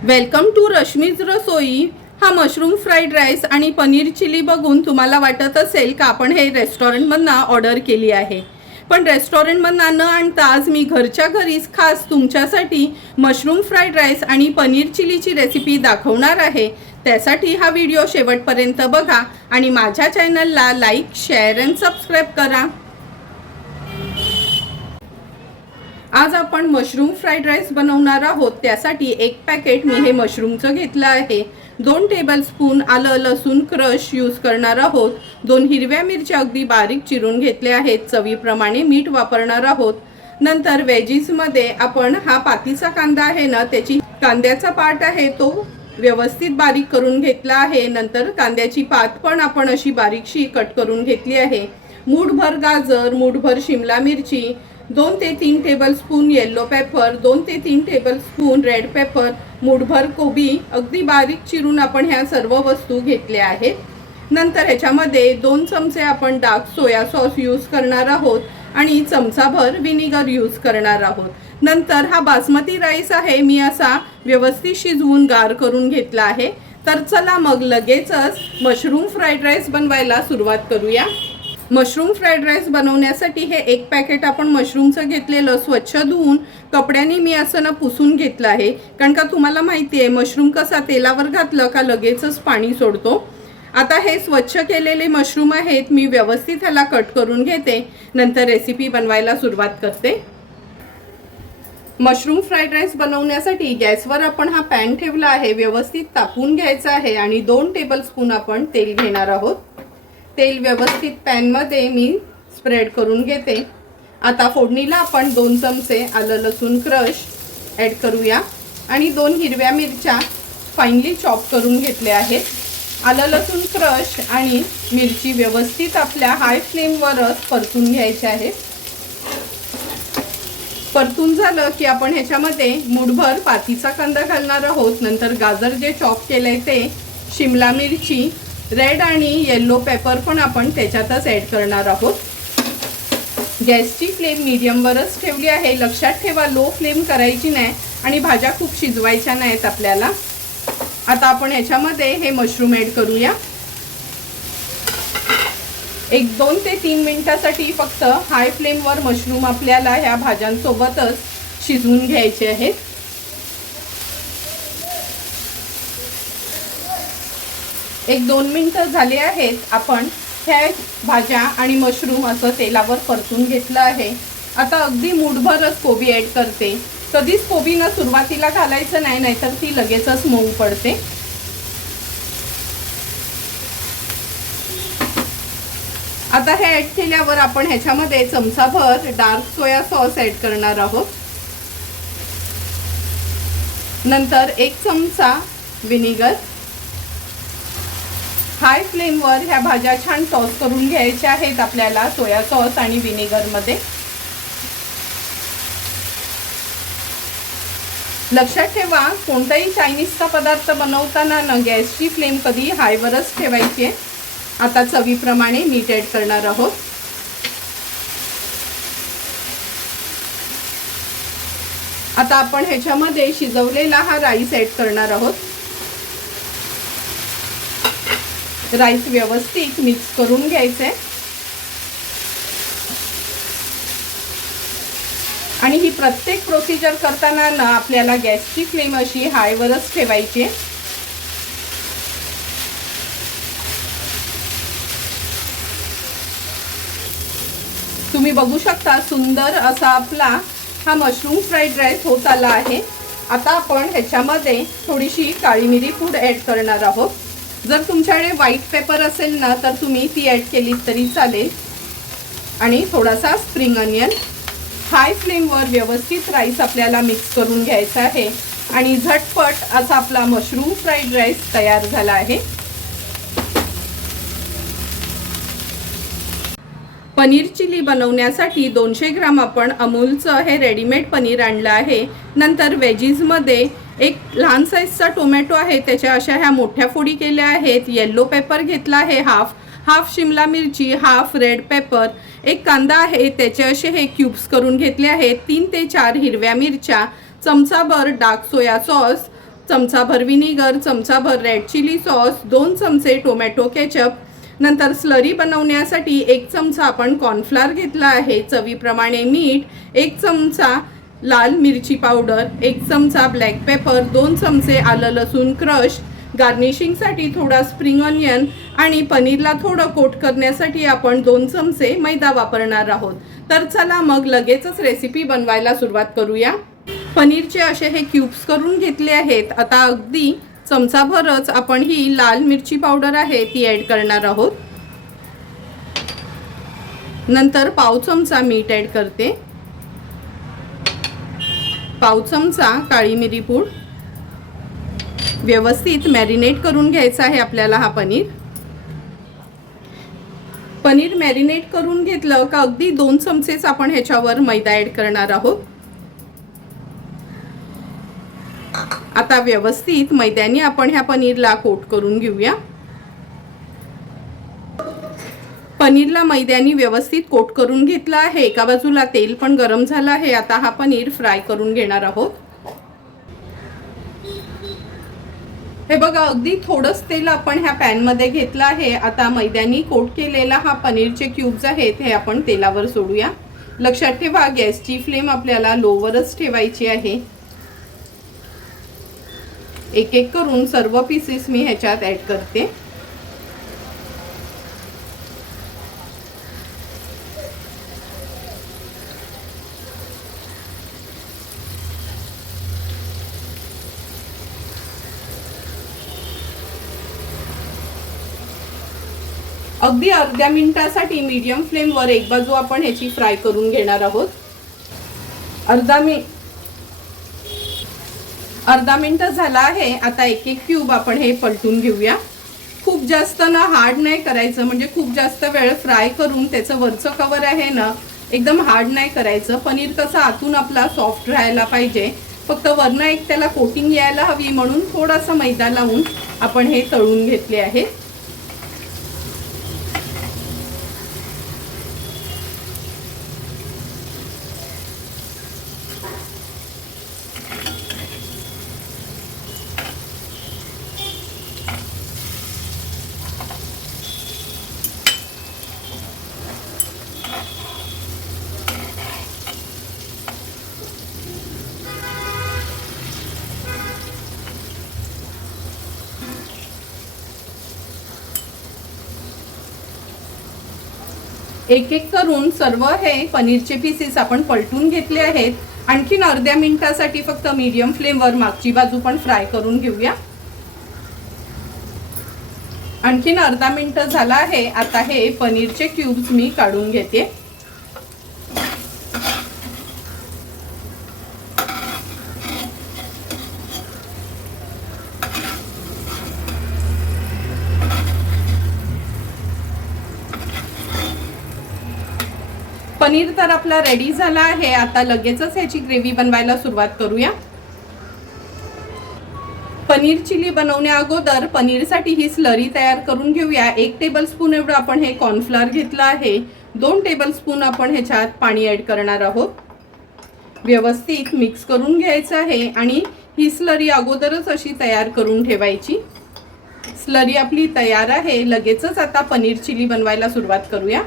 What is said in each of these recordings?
Welcome to Rashmi's रसोई। हा mushroom fried rice आणि paneer chilli बघून तुम्हाला वाटत असेल का आपण हे रेस्टॉरंटमधनं ऑर्डर केली आहे, पण रेस्टॉरंटमधनं न आणता आज मी घरच्या घरीच खास तुमच्यासाठी मशरूम फ्राईड राईस आणि पनीर चिलीची रेसिपी दाखवणार आहे। त्यासाठी हा व्हिडिओ शेवटपर्यंत बघा आणि माझ्या चॅनलला लाईक, शेअर आणि सबस्क्राईब करा। आज आपण मशरूम फ्राईड राईस बनवणार आहोत। त्यासाठी एक पॅकेट मी हे मशरूमचं घेतलं आहे। 2 टेबलस्पून आलं लसूण क्रश यूज करणार आहोत। 2 हिरव्या मिरच्या अगदी बारीक चिरून घेतल्या आहेत। चवीप्रमाणे मीठ वापरणार आहोत। नंतर वेजीसमध्ये आपण हा पातीचा कांदा आहे ना, त्याची कांद्याचा पार्ट आहे तो व्यवस्थित बारीक करून घेतला आहे। नंतर कांद्याची पात पण आपण अशी बारीकशी कट करून घेतली आहे। मूठभर गाजर, मूठभर शिमला मिरची, 2 ते 3 टेबलस्पून येलो पेपर, 2 ते 3 टेबलस्पून रेड पेपर, मूठभर कोबी अगदी बारीक चिरून आपण ह्या सर्व वस्तू घेतल्या आहेत। नंतर ह्याच्यामध्ये 2 चमचे आपण डार्क सोया सॉस यूज करणार आहोत आणि चमचाभर विनेगर यूज करणार आहोत। नंतर हा बासमती राईस आहे, मी असा व्यवस्थित शिजवून गार करून घेतला आहे। तर चला मग लगेचच मशरूम फ्राईड राईस बनवायला सुरुवात करूया। मशरूम फ्राईड राईस बनवण्यासाठी हे एक पॅकेट आपण मशरूमचं घेतलेलं स्वच्छ धुवून कपड्याने मी असं ना पुसून घेतलं आहे, कारण का तुम्हाला माहिती आहे मशरूम कसा तेलावर घातलं का लगेचच पाणी सोडतो। आता हे स्वच्छ केलेले मशरूम आहेत, मी व्यवस्थित ह्याला कट करून घेते, नंतर रेसिपी बनवायला सुरुवात करते। मशरूम फ्राईड राईस बनवण्यासाठी गॅसवर आपण हा पॅन ठेवला आहे, व्यवस्थित तापवून घ्यायचा आहे आणि 2 टेबलस्पून आपण तेल घेणार आहोत। तेल व्यवस्थित पॅनमध्ये मी स्प्रेड करून घेते। आता फोडणीला आपण 2 चमचे आलं लसूण क्रश ॲड करूया आणि 2 हिरव्या मिरच्या फाईनली चॉप करून घेतल्या आहेत। आलं लसूण क्रश आणि मिरची व्यवस्थित आपल्या हाय फ्लेमवरच परतून घ्यायचे आहे। परतून झालं की आपण ह्याच्यामध्ये मूठभर पातीचा कांदा घालणार आहोत। नंतर गाजर जे चॉप केलंय ते, शिमला मिरची, रेड आणि येलो पेपर पण आपण त्याच्यातच ॲड करणार आहोत। गॅसची फ्लेम मीडियमवरच ठेवली आहे। लक्षात ठेवा लो फ्लेम करायची नाही आणि भाज्या खूप शिजवायच्या नाहीत आपल्याला। आता आपण ह्याच्यामध्ये हे मशरूम ॲड करूया। 1-2 ते 3 मिनिटासाठी फक्त हाय फ्लेमवर मशरूम आपल्याला ह्या भाज्यांसोबतच शिजवून घ्यायचे आहेत। 1-2 मिनिटं झाले आहेत। आपण ह्या भाज्या आणि मशरूम असं तेलावर परतून घेतलं आहे। आता अगदी मूठभरच कोबी ॲड करते। कधीच कोबीनं सुरुवातीला घालायचं नाही, नाहीतर ती लगेचच मऊ पडते। आता हे ॲड केल्यावर आपण ह्याच्यामध्ये चमचाभर डार्क सोया सॉस ॲड करणार आहोत। नंतर 1 चमचा विनेगर। हाय फ्लेमवर ह्या भाज्या छान टॉस करून घ्यायच्या आहेत आपल्याला सोया सॉस आणि विनेगरमध्ये। लक्षात ठेवा कोणताही चायनीजचा पदार्थ बनवताना ना गॅसची फ्लेम कधी हायवरच ठेवायची आहे। आता चवीप्रमाणे मीठ ॲड करणार आहोत। आता आपण ह्याच्यामध्ये शिजवलेला हा राईस ॲड करणार आहोत। राईस व्यवस्थित मिक्स करून घ्यायचे आणि ही प्रत्येक प्रोसिजर करताना ना आपल्याला गॅसची फ्लेम अशी हायवरच ठेवायची। तुम्ही बघू शकता सुंदर असा आपला हा मशरूम फ्राईड राईस होत आला आहे। आता आपण ह्याच्यामध्ये थोडीशी काळी मिरी पूड ॲड करणार आहोत। जर तुमच्याकडे व्हाईट पेपर असेल ना तर तुम्ही ती ॲड केली तरी चालेल आणि थोडासा स्प्रिंग अनियन। हाय फ्लेमवर व्यवस्थित राईस आपल्याला मिक्स करून घ्यायचा आहे आणि झटपट असा आपला मशरूम फ्राईड राईस तयार झाला आहे। पनीर चिली बनवण्यासाठी 200 ग्राम आपण अमूलचं हे रेडीमेड पनीर आणलं आहे। नंतर वेजीजमध्ये एक लहान साईजचा टोमॅटो आहे, त्याच्या अशा ह्या मोठ्या फोडी केल्या आहेत। येलो पेपर घेतला आहे हाफ शिमला मिरची, हाफ रेड पेपर, एक कांदा आहे त्याचे असे हे क्यूब्स करून घेतले आहेत। 3 ते 4 हिरव्या मिरच्या, चमचाभर डार्क सोया सॉस, चमचाभर विनेगर, चमचाभर रेड चिली सॉस, 2 चमचे टोमॅटो केचप, नंतर स्लरी बनवण्यासाठी 1 चमचा आपण कॉर्नफ्लोअर घेतला आहे, चवीप्रमाणे मीठ, 1 चमचा लाल मिरची पावडर, 1 चमचा ब्लॅक पेपर, 2 चमचे आलं लसूण क्रश, गार्निशिंगसाठी थोडा स्प्रिंग ऑनियन आणि पनीरला थोडं कोट करण्यासाठी आपण 2 चमचे मैदा वापरणार आहोत। तर चला मग लगेचच रेसिपी बनवायला सुरुवात करूया। पनीरचे असे हे क्यूब्स करून घेतले आहेत। आता अगदी चमचाभरच आपण ही लाल मिरची पावडर आहे ती ॲड करणार आहोत। नंतर पाव चमचा मीठ ॲड करते, पाव चमचा काळी मिरी पूड। व्यवस्थित मॅरिनेट करून घ्यायचा आहे आपल्याला हा पनीर। पनीर मॅरिनेट करून घेतलं का अगदी 2 चमचेच आपण ह्याच्यावर मैदा ॲड करणार आहोत। आता व्यवस्थित मैद्याने आपण ह्या पनीरला कोट करून घेऊया। पनीरला मैद्याने व्यवस्थित कोट करून घेतला आहे। एका बाजूला तेल पण गरम झालं आहे। आता हा पनीर फ्राय करून घेणार आहोत। हे बघा अगदी थोडंच तेल आपण ह्या पॅन मध्ये घेतलं आहे। आता मैद्याने कोट केलेला हा पनीरचे क्यूब्स आहेत हे आपण तेलावर सोडूया। लक्षात ठेवा गॅसची फ्लेम आपल्याला लोवरच ठेवायची आहे। एक एक करून सर्व पीसेस मी ह्याच्यात ॲड करते। अगदी अर्ध्या मिनिटासाठी मीडियम फ्लेमवर एक बाजू आपण ह्याची फ्राय करून घेणार आहोत। अर्धा मिनिट झाला आहे। आता एक एक क्यूब आपण हे पलटून घेऊया। खूप जास्त ना हार्ड नाही करायचं, म्हणजे खूप जास्त वेळ फ्राय करून त्याचं वरचं कवर आहे ना एकदम हार्ड नाही करायचं। पनीर कसं आतून आपला सॉफ्ट राहायला पाहिजे, फक्त वरनं एक त्याला कोटिंग यायला हवी म्हणून थोडासा मैदा लावून आपण हे तळून घेतले आहे। एक एक करून सर्व हे पनीरचे पीसेस आपण पलटून घेतले आहेत। आणखीन अर्ध्या मिनिटासाठी फक्त मीडियम फ्लेमवर मागची बाजू पण फ्राय करून घेऊया। आणखीन अर्धा मिनिट झाला आहे। आता हे पनीरचे क्यूब्स मी काढून घेते। पनीर तर आपला रेडी झाला आहे। आता लगेचच ह्याची ग्रेव्ही बनवायला सुरुवात करूया। पनीर चिली बनवण्या अगोदर पनीरसाठी ही स्लरी तयार करून घेऊया। 1 टेबलस्पून एवढं आपण हे कॉर्नफ्लोअर घेतलं आहे। 2 टेबलस्पून आपण ह्याच्यात पाणी ॲड करणार आहोत। व्यवस्थित मिक्स करून घ्यायचं आहे आणि ही स्लरी अगोदरच अशी तयार करून ठेवायची। स्लरी आपली तयार आहे। लगेचच आता पनीर चिली बनवायला सुरुवात करूया।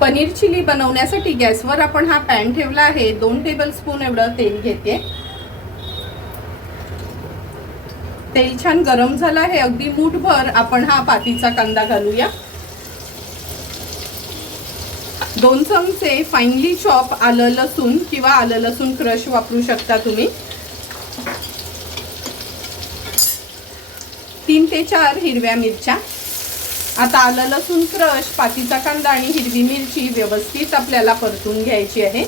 पनीर चिली बनवण्यासाठी गॅसवर आपण हा पॅन ठेवला आहे। 2 टेबलस्पून एवढं तेल घेते। तेल छान गरम झालं आहे। अगदी मूठभर आपण हा पातीचा कांदा घालूया। 2 चमचे फाइनली चॉप आलं लसूण किंवा आलं लसूण क्रश वापरू शकता तुम्ही। 3 ते 4 हिरव्या मिरच्या। आता आलं लसूण क्रश, पातीचा कांदा आणि हिरवी मिरची व्यवस्थित आपल्याला परतून घ्यायची आहे।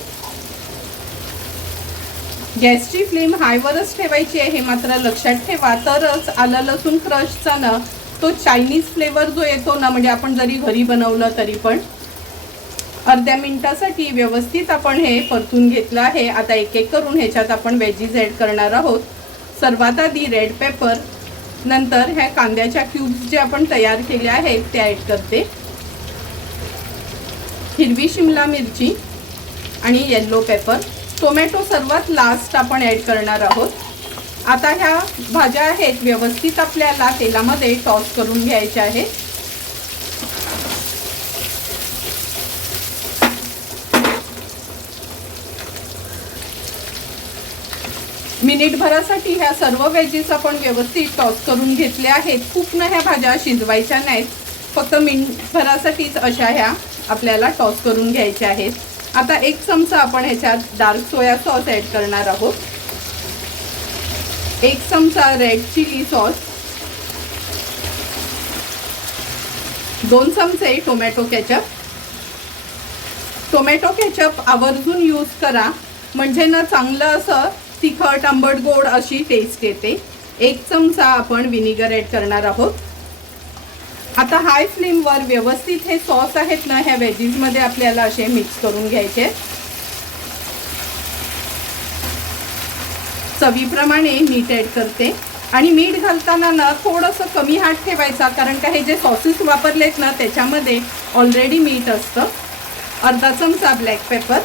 गॅसची फ्लेम हायवरच ठेवायची आहे, मात्र लक्षात ठेवा, तरच आलं लसूण क्रशचा ना तो चायनीज फ्लेवर जो येतो ना, म्हणजे आपण जरी घरी बनवलं तरी पण। अर्ध्या मिनिटासाठी व्यवस्थित आपण हे परतून घेतलं आहे। आता एक एक करून ह्याच्यात आपण वेजीज ॲड करणार आहोत। सर्वात आधी रेड पेपर, नंतर ह्या कांद्याच्या क्यूब्स जे आपण तयार केले आहेत ते ॲड करते। हिरवी शिमला मिरची आणि येलो पेपर। टोमॅटो सर्वात लास्ट आपण ॲड करणार आहोत। आता ह्या भाज्या आहेत व्यवस्थित आपल्याला तेलामध्ये टॉस करून घ्यायच्या आहेत. मिनिटभरासाठी ह्या सर्व व्हेजीस आपण व्यवस्थित टॉस करून घेतल्या आहेत. खूप ह्या भाज्या शिजवायच्या नाहीत, फक्त मिनिटभरासाठीच अशा ह्या आपल्याला टॉस करून घ्यायच्या आहेत. आता 1 चमचा आपण ह्याच्यात डार्क सोया सॉस ॲड करणार आहोत. 1 चमचा रेड चिली सॉस, 2 चमचे टोमॅटो केचप. टोमॅटो केचप आवर्जून यूज करा, म्हणजे ना चांगलं असं तिखट आंबट गोड अशी टेस्ट येते. 1 चमचा आपण विनेगर ॲड करणार आहोत. आता हाय फ्लेमवर व्यवस्थित हे सॉस आहेत ना ह्या व्हेजीसमध्ये आपल्याला असे मिक्स करून घ्यायचे. चवीप्रमाणे मीठ ॲड करते आणि मीठ घालताना ना थोडंसं कमी हात ठेवायचा, कारण का हे जे सॉसेस वापरलेत ना त्याच्यामध्ये ऑलरेडी मीठ असतं. अर्धा चमचा ब्लॅक पेपर.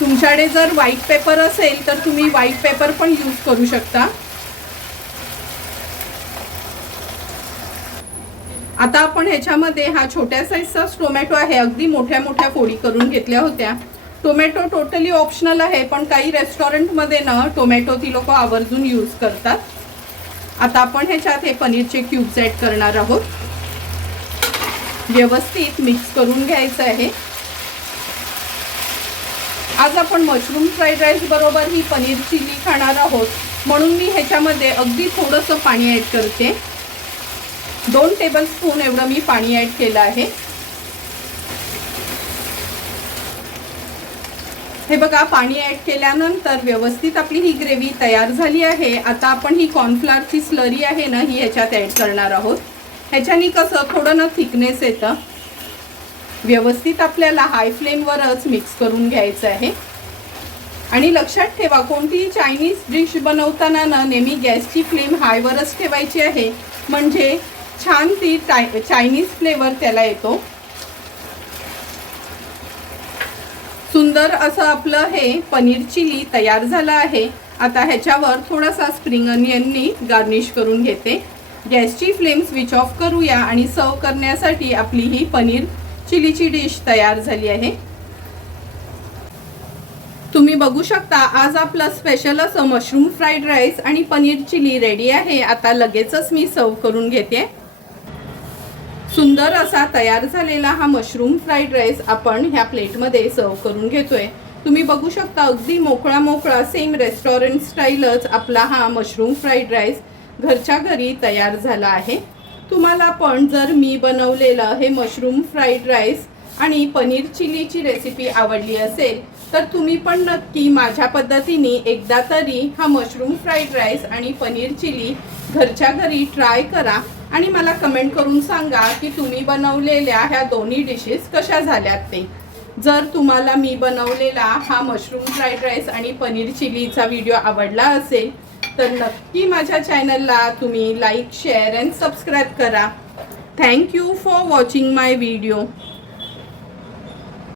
तुमच्याकडे जर व्हाईट पेपर असेल तर तुम्ही व्हाईट पेपर पण यूज करू शकता. आता आपण ह्याच्यामध्ये हा छोट्या साईजचाच टोमॅटो आहे, अगदी मोठ्या मोठ्या फोडी करून घेतल्या होत्या. टोमॅटो टोटली ऑप्शनल आहे, पण काही रेस्टॉरंटमध्ये ना टोमॅटो ती लोक आवर्जून यूज करतात. आता आपण ह्याच्यात हे पनीरचे क्यूब्स ॲड करणार आहोत. व्यवस्थित मिक्स करून घ्यायचं आहे. आज आपण मशरूम फ्राईड राईस बरोबर ही पनीर चिली खाणार आहोत, म्हणून मी ह्याच्यामध्ये अगदी थोडंसं पाणी ॲड करते. 2 टेबलस्पून एवढं मी पाणी ॲड केलं आहे. हे बघा, पाणी ॲड केल्यानंतर व्यवस्थित आपली ही ग्रेव्ही तयार झाली आहे. आता आपण ही कॉर्नफ्लॉवरची स्लरी आहे ना ही ह्याच्यात ॲड करणार आहोत. ह्याच्यानी कसं थोडं ना थिकनेस येतं. व्यवस्थित आपल्याला हाय फ्लेमवरच मिक्स करून घ्यायचं आहे. आणि लक्षात ठेवा, कोणतीही चायनीज डिश बनवताना ना नेहमी गॅसची फ्लेम हायवरच ठेवायची आहे, म्हणजे छान ती चायनीज फ्लेवर त्याला येतो. सुंदर असं आपलं हे पनीर चिली तयार झालं आहे. आता ह्याच्यावर थोडासा स्प्रिंग अनियननी गार्निश करून घेते. गॅसची फ्लेम स्विच ऑफ करूया आणि सर्व करण्यासाठी आपली ही पनीर चिलीची डिश तयार झाली आहे. तुम्ही बघू शकता, आज आपलं स्पेशल असं मशरूम फ्राईड राईस आणि पनीर चिली रेडी आहे. आता लगेचच मी सर्व करून घेते. सुंदर असा तयार झालेला हा मशरूम फ्राईड राईस आपण ह्या प्लेटमध्ये सर्व करून घेतोय. तुम्ही बघू शकता, अगदी मोकळा मोकळा सेम रेस्टॉरंट स्टाईलच आपला हा मशरूम फ्राईड राईस घरच्या घरी तयार झाला आहे. तुम्हाला पण जर मी बनवलेलं हे मशरूम फ्राईड राईस आणि पनीर चिलीची रेसिपी आवडली असेल तर तुम्ही पण नक्की माझ्या पद्धतीने एकदा तरी हा मशरूम फ्राईड राईस आणि पनीर चिली घरच्या घरी ट्राय करा आणि मला कमेंट करून सांगा की तुम्ही बनवलेल्या ह्या दोन्ही डिशेस कशा झाल्यात ते. जर तुम्हाला मी बनवलेला हा मशरूम फ्राईड राईस आणि पनीर चिलीचा व्हिडिओ आवडला असेल तर नक्की माझ्या चॅनलला तुम्ही लाईक, शेअर अँड सबस्क्राईब करा. Thank you for watching my video.